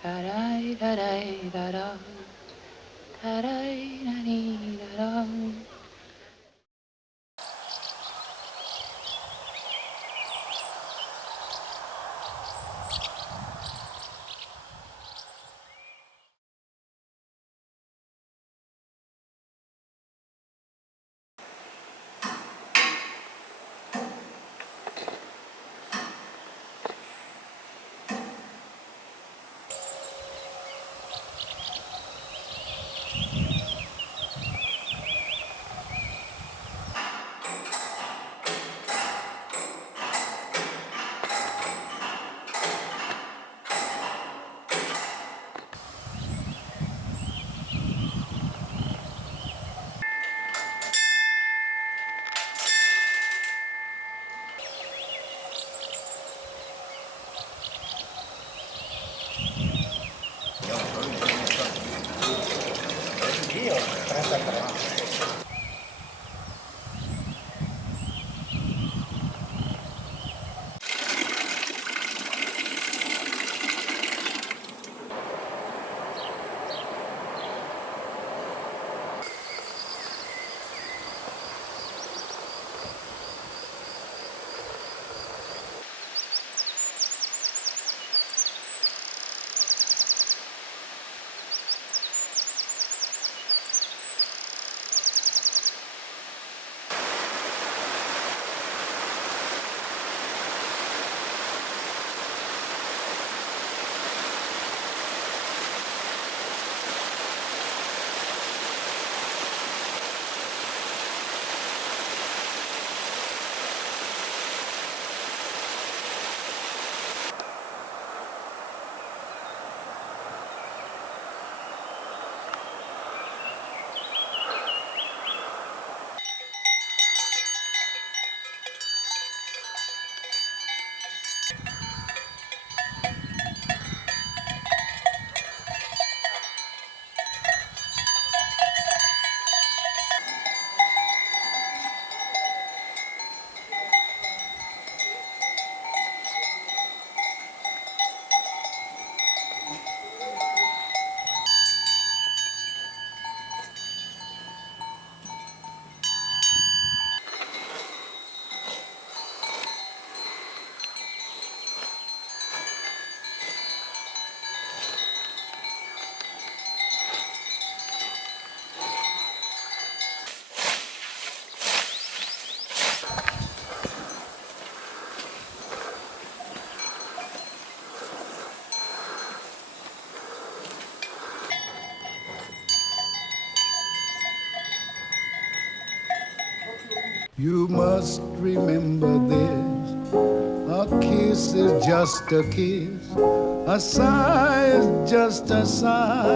Da-dai, da-dai, da-da. Da-dai, da-dee, da-da. You must remember this. A kiss is just a kiss. A sigh is just a sigh.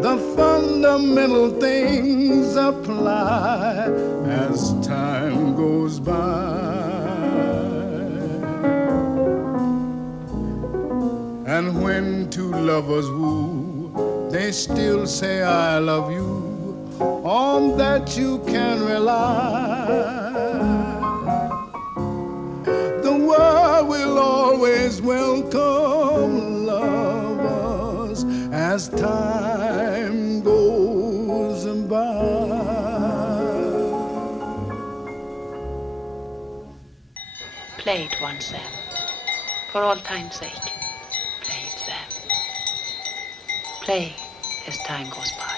The fundamental things apply as time goes by. And when two lovers woo, they still say I love you. On that you can rely. The world will always welcome lovers as time goes by. Play it once, Sam. For all time's sake. Play it, Sam. Play as time goes by.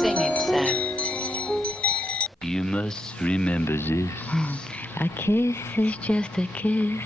Sing it, Sam. You must remember this. A kiss is just a kiss.